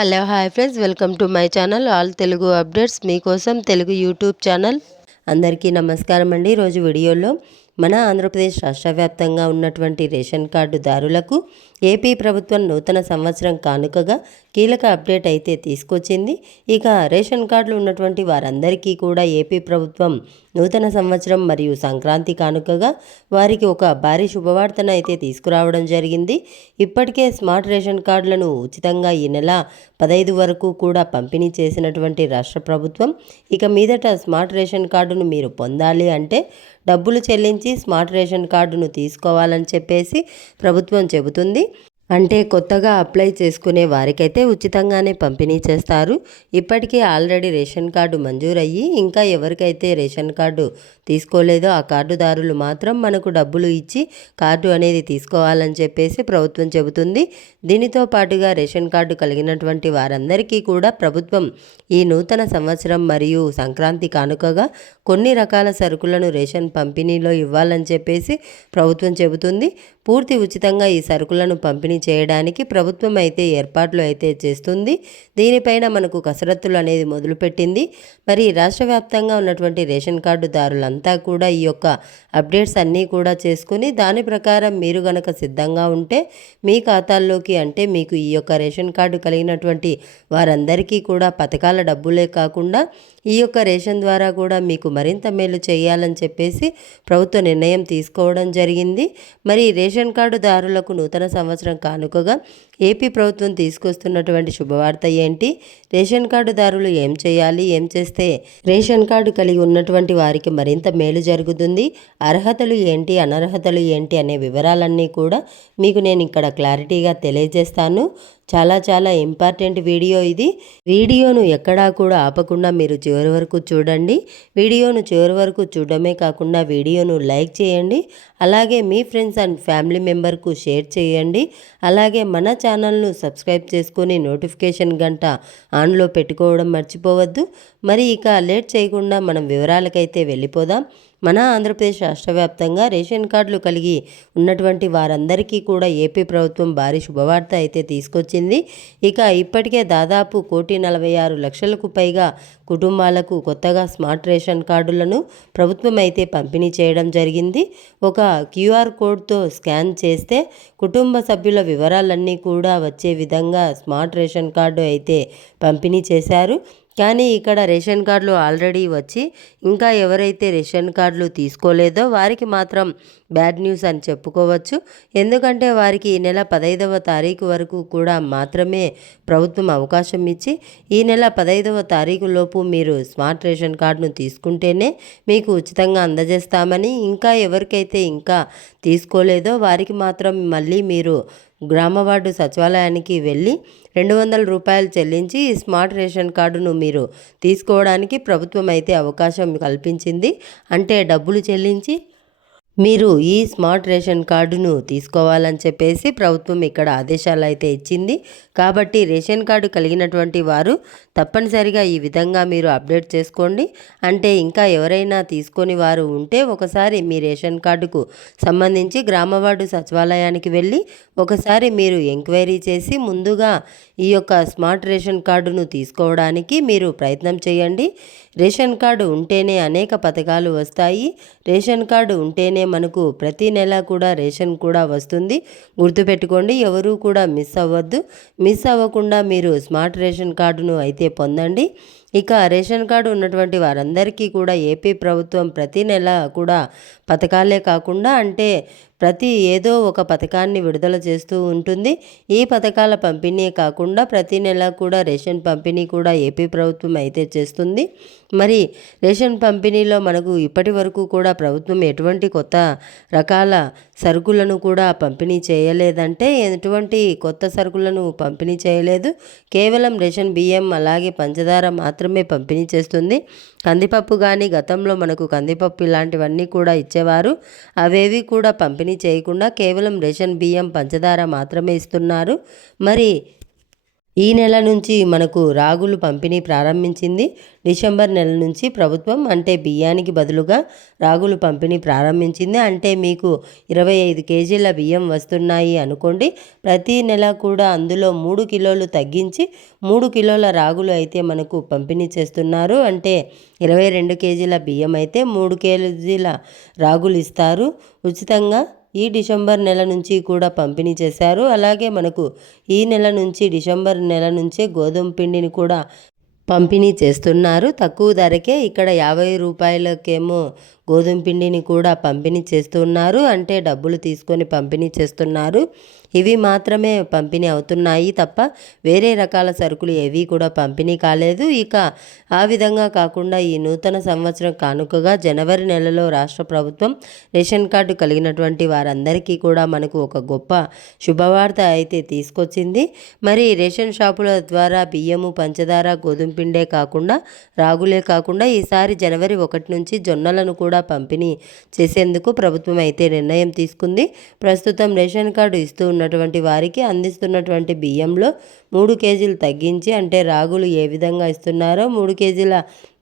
Hello hi friends, welcome to my channel all Telugu updates. మీకోసం Telugu YouTube channel. అందరికీ నమస్కారం అండి. ఈరోజు వీడియోలో మన ఆంధ్రప్రదేశ్ రాష్ట్ర వ్యాప్తంగా ఉన్నటువంటి రేషన్ కార్డుదారులకు ఏపీ ప్రభుత్వం నూతన సంవత్సరం కానుకగా కీలక అప్డేట్ అయితే తీసుకొచ్చింది. ఇక రేషన్ కార్డులు ఉన్నటువంటి వారందరికీ కూడా ఏపీ ప్రభుత్వం నూతన సంవత్సరం మరియు సంక్రాంతి కానుకగా వారికి ఒక భారీ శుభవార్తను అయితే తీసుకురావడం జరిగింది. ఇప్పటికే స్మార్ట్ రేషన్ కార్డులను ఉచితంగా ఈ నెల 15 వరకు కూడా పంపిణీ చేసినటువంటి రాష్ట్ర ప్రభుత్వం ఇక మీదట స్మార్ట్ రేషన్ కార్డును మీరు పొందాలి అంటే డబ్బులు చెల్లించి స్మార్ట్ రేషన్ కార్డును తీసుకోవాలని చెప్పేసి ప్రభుత్వం చెబుతుంది. అంటే కొత్తగా అప్లై చేసుకునే వారికైతే ఉచితంగానే పంపిణీ చేస్తారు. ఇప్పటికే ఆల్రెడీ రేషన్ కార్డు మంజూరయ్యి ఇంకా ఎవరికైతే రేషన్ కార్డు తీసుకోలేదో ఆ కార్డుదారులు మాత్రం మనకు డబ్బులు ఇచ్చి కార్డు అనేది తీసుకోవాలని చెప్పేసి ప్రభుత్వం చెబుతుంది. దీనితో పాటుగా రేషన్ కార్డు కలిగినటువంటి వారందరికీ కూడా ప్రభుత్వం ఈ నూతన సంవత్సరం మరియు సంక్రాంతి కానుకగా కొన్ని రకాల సరుకులను రేషన్ పంపిణీలో ఇవ్వాలని చెప్పేసి ప్రభుత్వం చెబుతుంది. పూర్తి ఉచితంగా ఈ సరుకులను పంపిణీ చేయడానికి ప్రభుత్వం అయితే ఏర్పాట్లు అయితే చేస్తుంది. దీనిపైన మనకు కసరత్తులు అనేది మొదలుపెట్టింది. మరి రాష్ట్ర వ్యాప్తంగా ఉన్నటువంటి రేషన్ కార్డుదారులంతా కూడా ఈ యొక్క అప్డేట్స్ అన్నీ కూడా చేసుకుని దాని ప్రకారం మీరు గనక సిద్ధంగా ఉంటే మీ ఖాతాల్లోకి అంటే మీకు ఈ యొక్క రేషన్ కార్డు కలిగినటువంటి వారందరికీ కూడా పథకాల డబ్బులే కాకుండా ఈ యొక్క రేషన్ ద్వారా కూడా మీకు మరింత మేలు చేయాలని చెప్పేసి ప్రభుత్వ నిర్ణయం తీసుకోవడం జరిగింది. మరి రేషన్ కార్డుదారులకు నూతన సంవత్సరం కానుకగా ఏపీ ప్రభుత్వం తీసుకొస్తున్నటువంటి శుభవార్త ఏంటి, రేషన్ కార్డుదారులు ఏం చేయాలి, ఏం చేస్తే రేషన్ కార్డు కలిగి ఉన్నటువంటి వారికి మరింత మేలు జరుగుతుంది, అర్హతలు ఏంటి, అనర్హతలు ఏంటి అనే వివరాలన్నీ కూడా మీకు నేను ఇక్కడ క్లారిటీగా తెలియజేస్తాను. చాలా ఇంపార్టెంట్ వీడియో ఇది. వీడియోను ఎక్కడా కూడా ఆపకుండా మీరు చివరి వరకు చూడండి. వీడియోను చివరి వరకు చూడడమే కాకుండా వీడియోను లైక్ చేయండి. అలాగే మీ ఫ్రెండ్స్ అండ్ ఫ్యామిలీ మెంబర్కు షేర్ చేయండి. అలాగే మన ఛానల్ను సబ్స్క్రైబ్ చేసుకొని నోటిఫికేషన్ గంట ఆన్లో పెట్టుకోవడం మర్చిపోవద్దు. మరి ఇక లేట్ చేయకుండా మనం వివరాలకైతే వెళ్ళిపోదాం. మన ఆంధ్రప్రదేశ్ రాష్ట్ర వ్యాప్తంగా రేషన్ కార్డులు కలిగి ఉన్నటువంటి వారందరికీ కూడా ఏపీ ప్రభుత్వం భారీ శుభవార్త అయితే తీసుకొచ్చింది. ఇక ఇప్పటికే దాదాపు 1,46,00,000కు పైగా కుటుంబాలకు కొత్తగా స్మార్ట్ రేషన్ కార్డులను ప్రభుత్వం అయితే పంపిణీ చేయడం జరిగింది. ఒక క్యూఆర్ కోడ్తో స్కాన్ చేస్తే కుటుంబ సభ్యుల వివరాలన్నీ కూడా వచ్చే విధంగా స్మార్ట్ రేషన్ కార్డు అయితే పంపిణీ చేశారు. కానీ ఇక్కడ రేషన్ కార్డులు ఆల్రెడీ వచ్చి ఇంకా ఎవరైతే రేషన్ కార్డులు తీసుకోలేదో వారికి మాత్రం బ్యాడ్ న్యూస్ అని చెప్పుకోవచ్చు. ఎందుకంటే వారికి ఈ నెల 15వ తారీఖు వరకు కూడా మాత్రమే ప్రభుత్వం అవకాశం ఇచ్చి ఈ నెల 15వ తారీఖు లోపు మీరు స్మార్ట్ రేషన్ కార్డును తీసుకుంటేనే మీకు ఉచితంగా అందజేస్తామని, ఇంకా ఎవరికైతే ఇంకా తీసుకోలేదో వారికి మాత్రం మళ్ళీ మీరు గ్రామ వార్డు సచివాలయానికి వెళ్ళి 200 రూపాయలు చెల్లించి స్మార్ట్ రేషన్ కార్డును మీరు తీసుకోవడానికి ప్రభుత్వం అయితే అవకాశం కల్పించింది. అంటే డబ్బులు చెల్లించి మీరు ఈ స్మార్ట్ రేషన్ కార్డును తీసుకోవాలని చెప్పేసి ప్రభుత్వం ఇక్కడ ఆదేశాలు అయితే ఇచ్చింది. కాబట్టి రేషన్ కార్డు కలిగినటువంటి వారు తప్పనిసరిగా ఈ విధంగా మీరు అప్డేట్ చేసుకోండి. అంటే ఇంకా ఎవరైనా తీసుకొని వారు ఉంటే ఒకసారి మీ రేషన్ కార్డుకు సంబంధించి గ్రామ వార్డు సచివాలయానికి వెళ్ళి ఒకసారి మీరు ఎంక్వైరీ చేసి ముందుగా ఈ యొక్క స్మార్ట్ రేషన్ కార్డును తీసుకోవడానికి మీరు ప్రయత్నం చేయండి. రేషన్ కార్డు ఉంటేనే అనేక పథకాలు వస్తాయి. రేషన్ కార్డు ఉంటేనే మనకు ప్రతి నెల కూడా రేషన్ కూడా వస్తుంది. గుర్తుపెట్టుకోండి, ఎవరూ కూడా మిస్ అవ్వద్దు. మిస్ అవ్వకుండా మీరు స్మార్ట్ రేషన్ కార్డును అయితే పొందండి. ఇక రేషన్ కార్డు ఉన్నటువంటి వారందరికీ కూడా ఏపీ ప్రభుత్వం ప్రతి నెల కూడా పథకాలే కాకుండా అంటే ప్రతి ఏదో ఒక పథకాన్ని విడుదల చేస్తూ ఉంటుంది. ఈ పథకాల పంపిణీ కాకుండా ప్రతి నెల కూడా రేషన్ పంపిణీ కూడా ఏపీ ప్రభుత్వం అయితే చేస్తుంది. మరి రేషన్ పంపిణీలో మనకు ఇప్పటి వరకు కూడా ప్రభుత్వం ఎటువంటి కొత్త రకాల సరుకులను కూడా పంపిణీ చేయలేదంటే ఎటువంటి కొత్త సరుకులను పంపిణీ చేయలేదు. కేవలం రేషన్ బియ్యం అలాగే పంచదార మాత్రమే పంపిణీ చేస్తుంది. కందిపప్పు కానీ గతంలో మనకు కందిపప్పు ఇలాంటివన్నీ కూడా ఇచ్చేవారు. అవేవి కూడా పంపిణీ చేయకుండా కేవలం రేషన్ బియ్యం పంచదార మాత్రమే ఇస్తున్నారు. మరి ఈ నెల నుంచి మనకు రాగులు పంపిణీ ప్రారంభించింది. డిసెంబర్ నెల నుంచి ప్రభుత్వం అంటే బియ్యానికి బదులుగా రాగులు పంపిణీ ప్రారంభించింది. అంటే మీకు 25 కేజీల బియ్యం వస్తున్నాయి అనుకోండి. ప్రతి నెల కూడా అందులో 3 కిలోలు తగ్గించి 3 కిలోల రాగులు అయితే మనకు పంపిణీ చేస్తున్నారు. అంటే 22 కేజీల బియ్యం అయితే 3 కేజీల రాగులు ఇస్తారు ఉచితంగా. ఈ డిసెంబర్ నెల నుంచి కూడా పంపిణీ చేశారు. అలాగే మనకు ఈ నెల నుంచి డిసెంబర్ నెల నుంచే గోధుమ పిండిని కూడా పంపిణీ చేస్తున్నారు. తక్కువ ధరకే ఇక్కడ 50 రూపాయలకేమో గోధుమ పిండిని కూడా పంపిణీ చేస్తున్నారు. అంటే డబ్బులు తీసుకొని పంపిణీ చేస్తున్నారు. ఇవి మాత్రమే పంపిణీ అవుతున్నాయి తప్ప వేరే రకాల సరుకులు ఏవి కూడా పంపిణీ కాలేదు. ఇక ఆ విధంగా కాకుండా ఈ నూతన సంవత్సరం కానుకగా జనవరి నెలలో రాష్ట్ర ప్రభుత్వం రేషన్ కార్డు కలిగినటువంటి వారందరికీ కూడా మనకు ఒక గొప్ప శుభవార్త అయితే తీసుకొచ్చింది. మరి రేషన్ షాపుల ద్వారా బియ్యము, పంచదార, గోధుమ పిండే కాకుండా రాగులే కాకుండా ఈసారి జనవరి 1 నుంచి జొన్నలను కూడా పంపిణీ చేసేందుకు ప్రభుత్వం అయితే నిర్ణయం తీసుకుంది. ప్రస్తుతం రేషన్ కార్డు ఇస్తూ ఉన్నటువంటి వారికి అందిస్తున్నటువంటి బియ్యంలో 3 కేజీలు తగ్గించి, అంటే రాగులు ఏ విధంగా ఇస్తున్నారో 3 కేజీల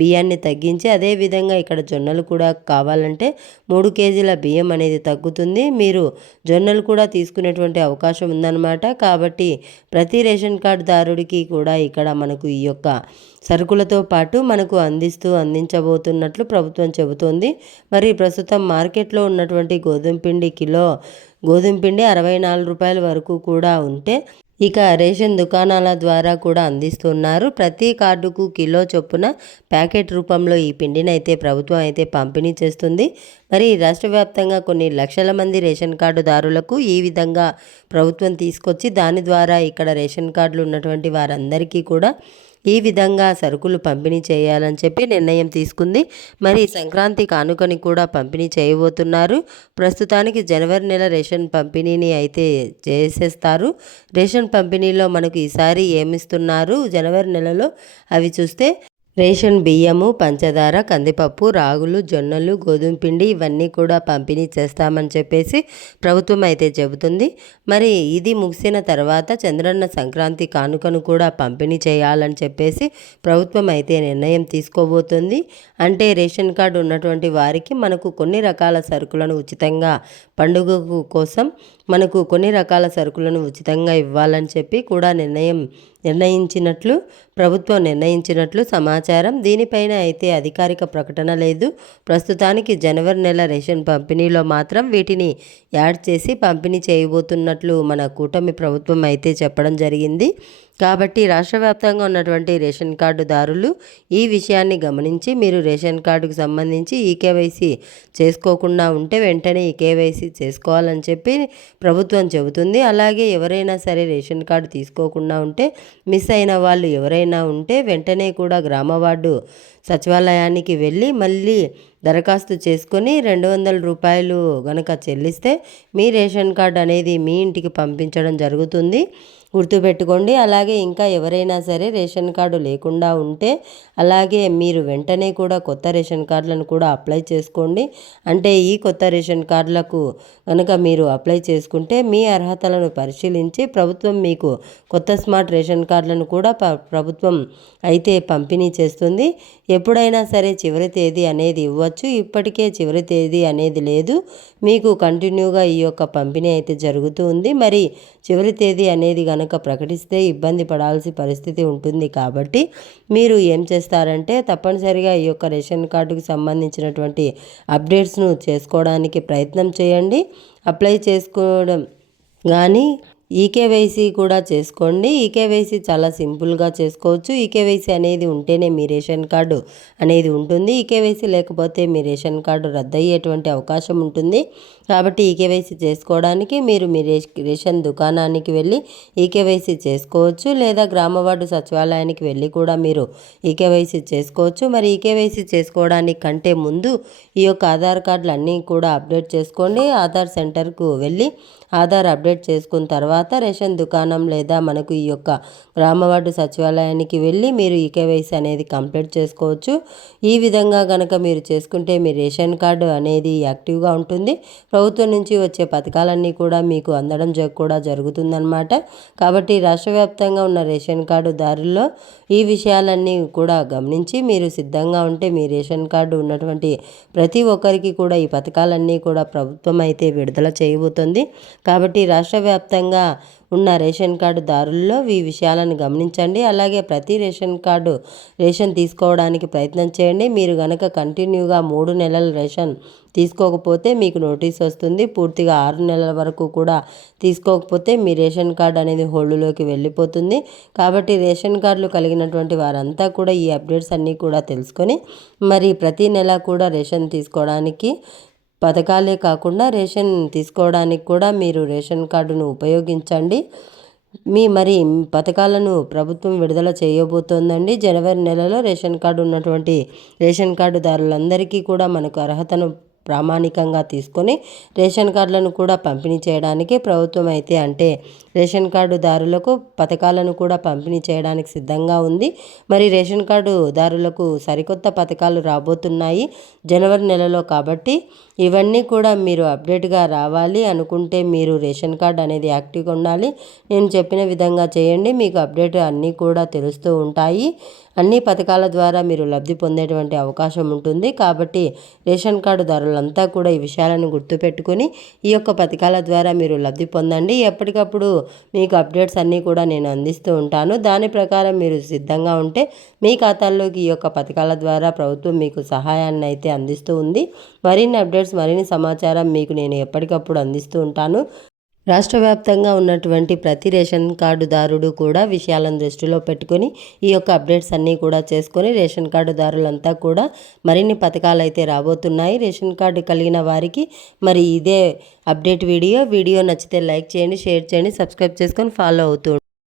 బియ్యాన్ని తగ్గించి, అదేవిధంగా ఇక్కడ జొన్నలు కూడా కావాలంటే 3 కేజీల బియ్యం అనేది తగ్గుతుంది. మీరు జొన్నలు కూడా తీసుకునేటువంటి అవకాశం ఉందన్నమాట. కాబట్టి ప్రతి రేషన్ కార్డుదారుడికి కూడా ఇక్కడ మనకు ఈ యొక్క సరుకులతో పాటు మనకు అందించబోతున్నట్లు ప్రభుత్వం చెబుతోంది. మరి ప్రస్తుతం మార్కెట్లో ఉన్నటువంటి గోధుమ పిండి కిలో గోధుమ పిండి 64 రూపాయల వరకు కూడా ఉంటే ఇక రేషన్ దుకాణాల ద్వారా కూడా అందిస్తున్నారు. ప్రతి కార్డుకు కిలో చొప్పున ప్యాకెట్ రూపంలో ఈ పిండిని అయితే ప్రభుత్వం అయితే పంపిణీ చేస్తుంది. మరి రాష్ట్ర వ్యాప్తంగా కొన్ని లక్షల మంది రేషన్ కార్డుదారులకు ఈ విధంగా ప్రభుత్వం తీసుకొచ్చి దాని ద్వారా ఇక్కడ రేషన్ కార్డులు ఉన్నటువంటి వారందరికీ కూడా ఈ విధంగా సరుకులు పంపిణీ చేయాలని చెప్పి నిర్ణయం తీసుకుంది. మరి సంక్రాంతి కానుకని కూడా పంపిణీ చేయబోతున్నారు. ప్రస్తుతానికి జనవరి నెల రేషన్ పంపిణీని అయితే చేసేస్తారు. రేషన్ పంపిణీలో మనకు ఈసారి ఏమిస్తున్నారు జనవరి నెలలో అవి చూస్తే రేషన్ బియ్యము, పంచదార, కందిపప్పు, రాగులు, జొన్నలు, గోధుమ పిండి ఇవన్నీ కూడా పంపిణీ చేస్తామని చెప్పేసి ప్రభుత్వం అయితే చెబుతుంది. మరి ఇది ముగిసిన తర్వాత చంద్రన్న సంక్రాంతి కానుకను కూడా పంపిణీ చేయాలని చెప్పేసి ప్రభుత్వం అయితే నిర్ణయం తీసుకోబోతుంది. అంటే రేషన్ కార్డు ఉన్నటువంటి వారికి మనకు కొన్ని రకాల సరుకులను ఉచితంగా పండుగ కోసం మనకు కొన్ని రకాల సరుకులను ఉచితంగా ఇవ్వాలని చెప్పి కూడా నిర్ణయించినట్లు ప్రభుత్వం నిర్ణయించినట్లు సమాచారం. దీనిపైన అయితే అధికారిక ప్రకటన లేదు. ప్రస్తుతానికి జనవరి నెల రేషన్ పంపిణీలో మాత్రం వీటిని యాడ్ చేసి పంపిణీ చేయబోతున్నట్లు మన కూటమి ప్రభుత్వం అయితే చెప్పడం జరిగింది. కాబట్టి రాష్ట్ర వ్యాప్తంగా ఉన్నటువంటి రేషన్ కార్డుదారులు ఈ విషయాన్ని గమనించి మీరు రేషన్ కార్డుకు సంబంధించి ఈకేవైసీ చేసుకోకుండా ఉంటే వెంటనే ఈకేవైసీ చేసుకోవాలని చెప్పి ప్రభుత్వం చెబుతుంది. అలాగే ఎవరైనా సరే రేషన్ కార్డు తీసుకోకుండా ఉంటే మిస్ అయిన వాళ్ళు ఎవరైనా ఉంటే వెంటనే కూడా గ్రామ వార్డు సచివాలయానికి వెళ్ళి మళ్ళీ దరఖాస్తు చేసుకొని 200 రూపాయలు గనక చెల్లిస్తే మీ రేషన్ కార్డు అనేది మీ ఇంటికి పంపించడం జరుగుతుంది. గుర్తుపెట్టుకోండి. అలాగే ఇంకా ఎవరైనా సరే రేషన్ కార్డు లేకుండా ఉంటే అలాగే మీరు వెంటనే కూడా కొత్త రేషన్ కార్డులను కూడా అప్లై చేసుకోండి. అంటే ఈ కొత్త రేషన్ కార్డులకు కనుక మీరు అప్లై చేసుకుంటే మీ అర్హతలను పరిశీలించి ప్రభుత్వం మీకు కొత్త స్మార్ట్ రేషన్ కార్డులను కూడా ప్రభుత్వం అయితే పంపిణీ చేస్తుంది. ఎప్పుడైనా సరే చివరి తేదీ అనేది ఇవ్వచ్చు. ఇప్పటికే చివరి తేదీ అనేది లేదు. మీకు కంటిన్యూగా ఈ యొక్క పంపిణీ అయితే జరుగుతూ ఉంది. మరి చివరి తేదీ అనేది కనుక ప్రకటిస్తే ఇబ్బంది పడాల్సిన పరిస్థితి ఉంటుంది. కాబట్టి మీరు ఏం చేస్తారంటే తప్పనిసరిగా ఈ యొక్క రేషన్ కార్డుకు సంబంధించినటువంటి అప్డేట్స్ను చేసుకోవడానికి ప్రయత్నం చేయండి. అప్లై చేసుకోవడం కానీ ఈకేవైసీ కూడా చేసుకోండి. ఈకేవైసీ చాలా సింపుల్గా చేసుకోవచ్చు. ఈకేవైసీ అనేది ఉంటేనే మీ రేషన్ కార్డు అనేది ఉంటుంది. ఈకేవైసీ లేకపోతే మీ రేషన్ కార్డు రద్దయ్యేటువంటి అవకాశం ఉంటుంది. కాబట్టి ఈకేవైసీ చేసుకోవడానికి మీరు మీ రేషన్ దుకాణానికి వెళ్ళి ఈకేవైసీ చేసుకోవచ్చు. లేదా గ్రామ వార్డు సచివాలయానికి వెళ్ళి కూడా మీరు ఈకేవైసీ చేసుకోవచ్చు. మరి ఈకేవైసీ చేసుకోవడానికి కంటే ముందు ఈ యొక్క ఆధార్ కార్డులు అన్నీ కూడా అప్డేట్ చేసుకోండి. ఆధార్ సెంటర్కు వెళ్ళి ఆధార్ అప్డేట్ చేసుకున్న తర్వాత రేషన్ దుకాణం లేదా మనకు ఈ యొక్క గ్రామ వార్డు సచివాలయానికి వెళ్ళి మీరు ఈకేవైసీ అనేది కంప్లీట్ చేసుకోవచ్చు. ఈ విధంగా కనుక మీరు చేసుకుంటే మీ రేషన్ కార్డు అనేది యాక్టివ్గా ఉంటుంది. ప్రభుత్వం నుంచి వచ్చే పథకాలన్నీ కూడా మీకు అందడం కూడా జరుగుతుందన్నమాట. కాబట్టి రాష్ట్ర వ్యాప్తంగా ఉన్న రేషన్ కార్డుదారుల్లో ఈ విషయాలన్నీ కూడా గమనించి మీరు సిద్ధంగా ఉంటే మీ రేషన్ కార్డు ఉన్నటువంటి ప్రతి ఒక్కరికి కూడా ఈ పథకాలన్నీ కూడా ప్రభుత్వం అయితే విడుదల చేయబోతుంది. కాబట్టి రాష్ట్ర వ్యాప్తంగా ఉన్న రేషన్ కార్డుదారుల్లో ఈ విషయాలను గమనించండి. అలాగే ప్రతి రేషన్ తీసుకోవడానికి ప్రయత్నం చేయండి. మీరు కనుక కంటిన్యూగా 3 నెలల రేషన్ తీసుకోకపోతే మీకు నోటీస్ వస్తుంది. పూర్తిగా 6 నెలల వరకు కూడా తీసుకోకపోతే మీ రేషన్ కార్డు అనేది హోల్డ్లోకి వెళ్ళిపోతుంది. కాబట్టి రేషన్ కార్డులు కలిగినటువంటి వారంతా కూడా ఈ అప్డేట్స్ అన్నీ కూడా తెలుసుకొని మరి ప్రతి నెల కూడా రేషన్ తీసుకోవడానికి పథకాలే కాకుండా రేషన్ తీసుకోవడానికి కూడా మీరు రేషన్ కార్డును ఉపయోగించండి. మరి పథకాలను ప్రభుత్వం విడుదల చేయబోతోందండి. జనవరి నెలలో రేషన్ కార్డు ఉన్నటువంటి రేషన్ కార్డుదారులందరికీ కూడా మనకు అర్హతను ప్రామాణికంగా తీసుకొని రేషన్ కార్డులను కూడా పంపిణీ చేయడానికి ప్రభుత్వం అయితే అంటే రేషన్ కార్డుదారులకు పథకాలను కూడా పంపిణీ చేయడానికి సిద్ధంగా ఉంది. మరి రేషన్ కార్డుదారులకు సరికొత్త పథకాలు రాబోతున్నాయి జనవరి నెలలో. కాబట్టి ఇవన్నీ కూడా మీరు అప్డేట్గా రావాలి అనుకుంటే మీరు రేషన్ కార్డు అనేది యాక్టివ్గా ఉండాలి. నేను చెప్పిన విధంగా చేయండి, మీకు అప్డేట్ అన్నీ కూడా తెలుస్తూ ఉంటాయి. అన్ని పథకాల ద్వారా మీరు లబ్ధి పొందేటువంటి అవకాశం ఉంటుంది. కాబట్టి రేషన్ కార్డుదారులంతా కూడా ఈ విషయాలను గుర్తుపెట్టుకొని ఈ యొక్క పథకాల ద్వారా మీరు లబ్ధి పొందండి. ఎప్పటికప్పుడు మీకు అప్డేట్స్ అన్నీ కూడా నేను అందిస్తూ ఉంటాను. దాని ప్రకారం మీరు సిద్ధంగా ఉంటే మీ ఖాతాల్లోకి ఈ యొక్క పథకాల ద్వారా ప్రభుత్వం మీకు సహాయాన్ని అయితే అందిస్తూ ఉంది. మరిన్ని అప్డేట్స్ మరిన్ని సమాచారం మీకు నేను ఎప్పటికప్పుడు అందిస్తూ ఉంటాను. రాష్ట్ర వ్యాప్తంగా ఉన్నటువంటి ప్రతి రేషన్ కార్డుదారుడు కూడా విషయాలను దృష్టిలో పెట్టుకొని ఈ యొక్క అప్డేట్స్ అన్నీ కూడా చేసుకొని రేషన్ కార్డుదారులంతా కూడా మరిన్ని పథకాలు అయితే రాబోతున్నాయి. రేషన్ కార్డు కలిగిన వారికి మరి ఇదే అప్డేట్ వీడియో నచ్చితే లైక్ చేయండి, షేర్ చేయండి, సబ్స్క్రైబ్ చేసుకొని ఫాలో అవుతూ